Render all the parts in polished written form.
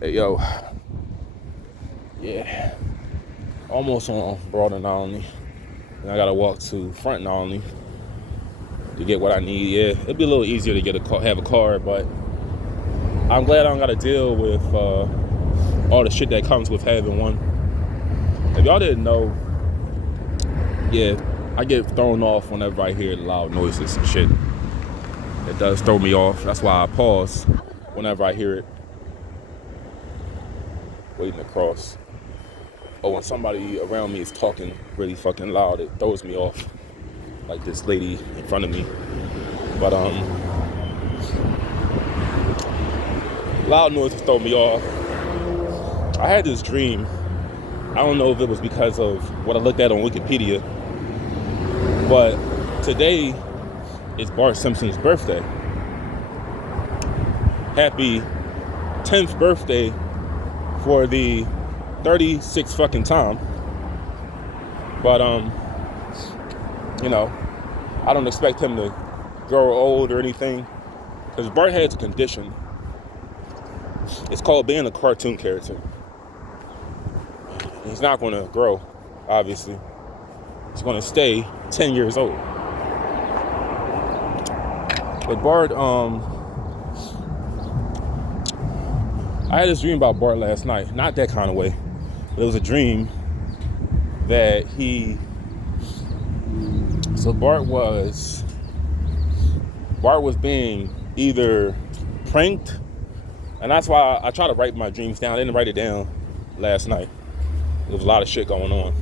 Hey, yo. Yeah. Almost on Broad and Olney. And I gotta walk to Front and Olney to get what I need. Yeah, it'd be a little easier to have a car, but I'm glad I don't gotta deal with all the shit that comes with having one. If y'all didn't know, yeah, I get thrown off whenever I hear loud noises and shit. It does throw me off. That's why I pause whenever I hear it. Waiting to cross. Oh, when somebody around me is talking really fucking loud, it throws me off. Like this lady in front of me. But loud noises throw me off. I had this dream. I don't know if it was because of what I looked at on Wikipedia, but today is Bart Simpson's birthday. Happy 10th birthday for the 36th fucking time. But you know, I don't expect him to grow old or anything, because Bart has a condition. It's called being a cartoon character. He's not going to grow, obviously. He's going to stay 10 years old. But Bart, I had this dream about Bart last night. Not that kind of way. But it was a dream that Bart was being either pranked, and that's why I try to write my dreams down. I didn't write it down last night. There was a lot of shit going on.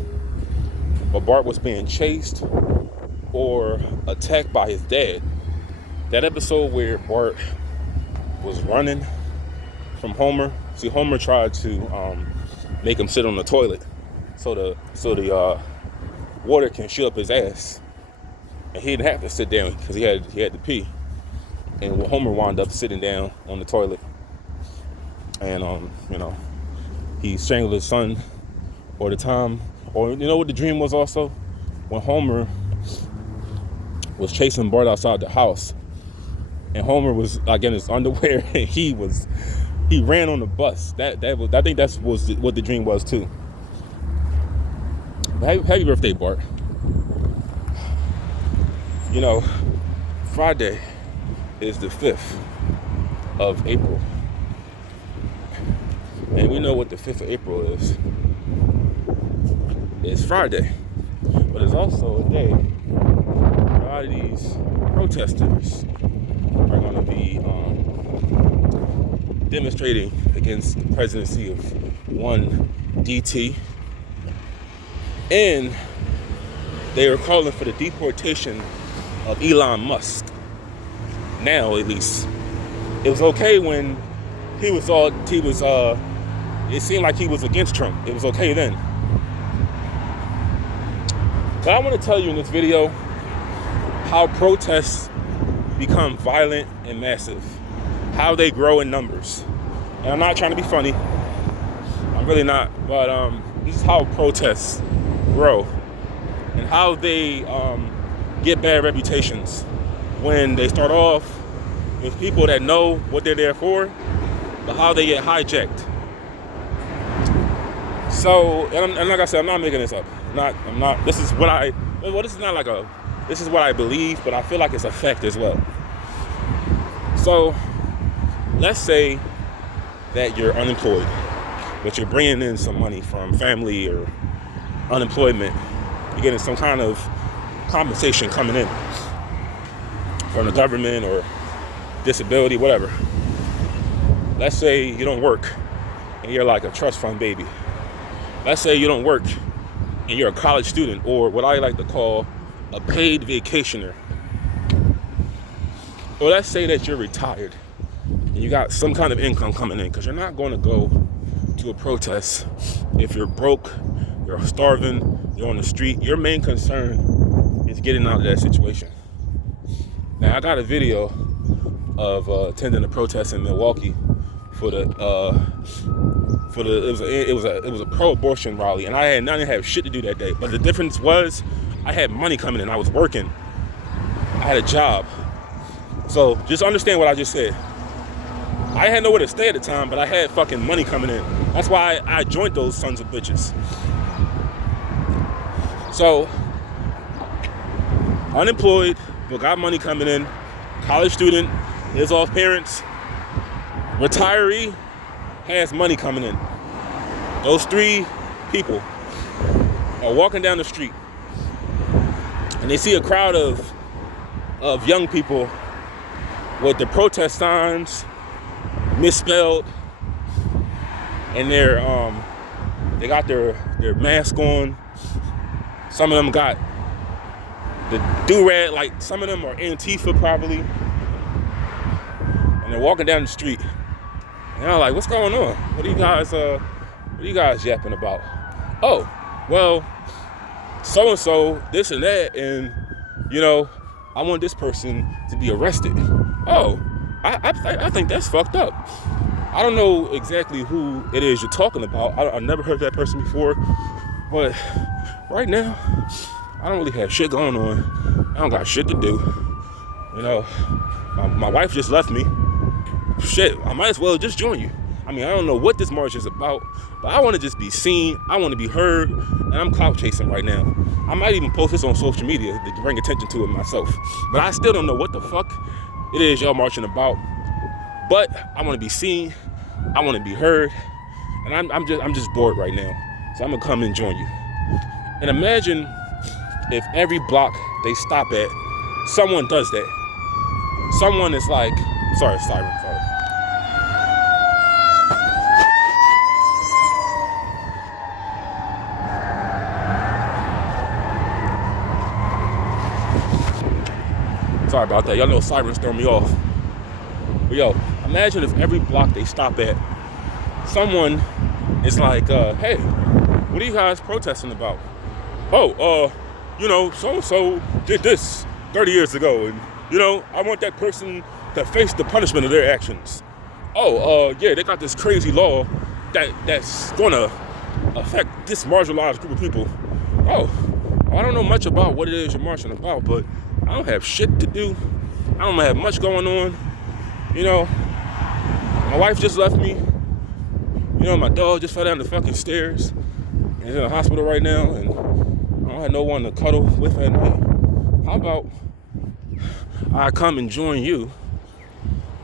But Bart was being chased or attacked by his dad. That episode where Bart was running from Homer. See, Homer tried to make him sit on the toilet so the water can shoot up his ass, and he didn't have to sit down because he had to pee. And Homer wound up sitting down on the toilet, and he strangled his son. Or the time, or you know what the dream was also? When Homer was chasing Bart outside the house, and Homer was like in his underwear, and he ran on the bus. I think that was what the dream was too. But happy birthday, Bart. You know, Friday is the 5th of April. And we know what the 5th of April is. It's Friday. But it's also a day a lot of these protesters are going to be demonstrating against the presidency of one DT. And they are calling for the deportation of Elon Musk. Now, at least. It was okay when it seemed like he was against Trump. It was okay then. But I want to tell you in this video how protests become violent and massive. How they grow in numbers. And I'm not trying to be funny. I'm really not. But this is how protests grow. And how they get bad reputations. When they start off with people that know what they're there for, but how they get hijacked. So, and like I said, I'm not making this up. This is what I believe, but I feel like it's a fact as well. So, let's say that you're unemployed, but you're bringing in some money from family or unemployment. You're getting some kind of compensation coming in from the government or disability, whatever. Let's say you don't work and you're like a trust fund baby. Let's say you don't work and you're a college student, or what I like to call a paid vacationer. Or let's say that you're retired and you got some kind of income coming in, because you're not going to go to a protest if you're broke, you're starving, you're on the street. Your main concern is getting out of that situation. Now, I got a video of attending a protest in Milwaukee it was a pro-abortion rally, and I didn't have shit to do that day. But the difference was I had money coming in. I was working. I had a job. So just understand what I just said. I had nowhere to stay at the time, but I had fucking money coming in. That's why I joined those sons of bitches. So, unemployed, but got money coming in, college student, lives off parents, retiree, has money coming in. Those three people are walking down the street and they see a crowd of young people with the protest signs misspelled, and they got their mask on. Some of them got the do-rag, like some of them are Antifa probably, and they're walking down the street. And I'm like, what's going on? What are you guys yapping about? Oh, well, so and so, this and that, and I want this person to be arrested. Oh, I think that's fucked up. I don't know exactly who it is you're talking about. I've never heard that person before, but right now, I don't really have shit going on. I don't got shit to do. My wife just left me. Shit, I might as well just join you. I mean, I don't know what this march is about, but I want to just be seen. I want to be heard, and I'm clout chasing right now. I might even post this on social media to bring attention to it myself. But I still don't know what the fuck it is y'all marching about. But I want to be seen. I want to be heard, and I'm just bored right now. So I'm gonna come and join you. And imagine if every block they stop at, someone does that. Someone is like, sorry. Sorry about that. Y'all know sirens throw me off. But yo, imagine if every block they stop at, someone is like, hey, what are you guys protesting about? Oh, so-and-so did this 30 years ago, and, I want that person to face the punishment of their actions. Oh, yeah, they got this crazy law that's gonna affect this marginalized group of people. Oh, I don't know much about what it is you're marching about, but I don't have shit to do. I don't have much going on. My wife just left me. My dog just fell down the fucking stairs. He's in the hospital right now, and I don't have no one to cuddle with at night. How about I come and join you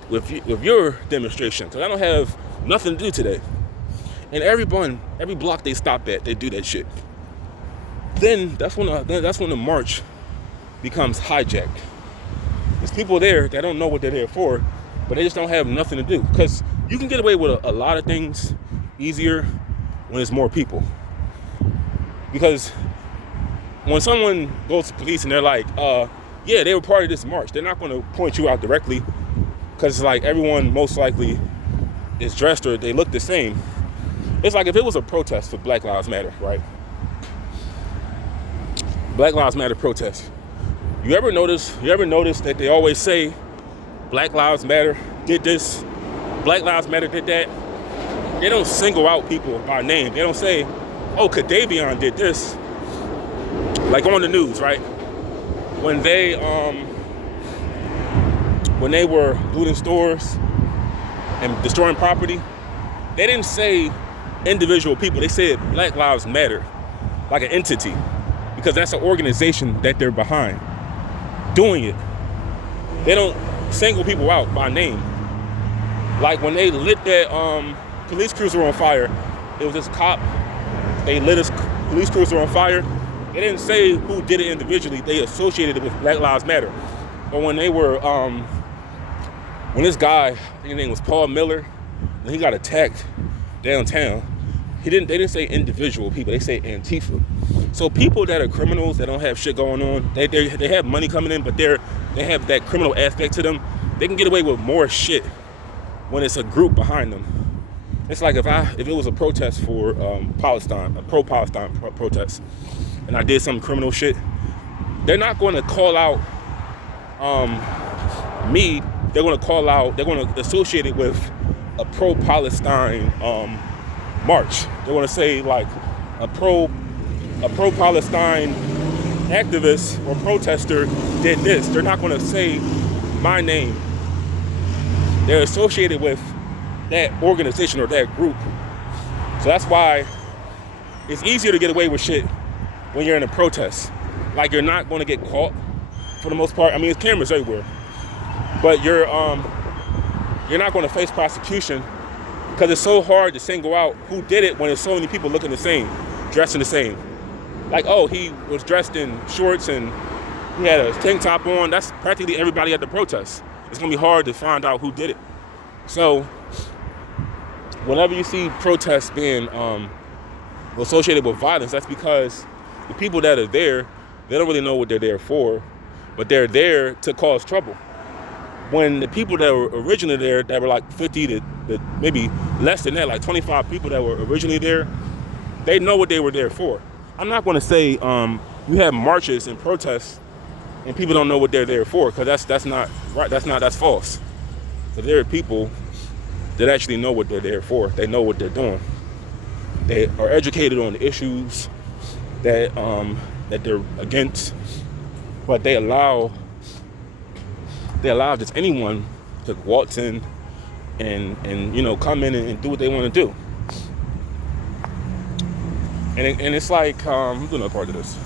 with your demonstration? Because I don't have nothing to do today. And every block they stop at, they do that shit. Then that's when the march becomes hijacked. There's people there that don't know what they're there for, but they just don't have nothing to do. Because you can get away with a lot of things easier when there's more people. Because when someone goes to police and they're like, yeah, they were part of this march, they're not going to point you out directly, because like everyone most likely is dressed or they look the same. It's like if it was a protest for Black Lives Matter, right? Black Lives Matter protest. You ever notice that they always say Black Lives Matter did this, Black Lives Matter did that? They don't single out people by name. They don't say, oh, Kadavion did this. Like on the news, right? When they were looting stores and destroying property, they didn't say individual people. They said Black Lives Matter, like an entity, because that's an organization that they're behind doing it. They don't single people out by name. Like when they lit that police cruiser on fire, it was this cop. They lit his police cruiser on fire. They didn't say who did it individually. They associated it with Black Lives Matter. But when they were, when this guy, I think his name was Paul Miller, when he got attacked downtown, they didn't say individual people. They say Antifa. So people that are criminals, that don't have shit going on, they have money coming in, but they have that criminal aspect to them. They can get away with more shit when it's a group behind them. It's like if it was a protest for Palestine, a pro-Palestine protest, and I did some criminal shit, they're not going to call out me. They're going to associate it with a pro-Palestine march. They're going to say like a pro-Palestine activist or protester did this. They're not going to say my name. They're associated with that organization or that group. So that's why it's easier to get away with shit when you're in a protest. Like, you're not going to get caught for the most part. I mean, there's cameras everywhere, but you're not going to face prosecution because it's so hard to single out who did it when there's so many people looking the same, dressing the same. Like, oh, he was dressed in shorts and he had a tank top on. That's practically everybody at the protest. It's going to be hard to find out who did it. So whenever you see protests being associated with violence, that's because the people that are there, they don't really know what they're there for, but they're there to cause trouble. When the people that were originally there, that were like 50 to maybe less than that, like 25 people that were originally there, they know what they were there for. I'm not going to say you have marches and protests and people don't know what they're there for, because that's not right. That's false. But there are people that actually know what they're there for. They know what they're doing. They are educated on the issues that they're against, but they allow just anyone to waltz in and come in and do what they want to do. And it's like I'm doing a part of this.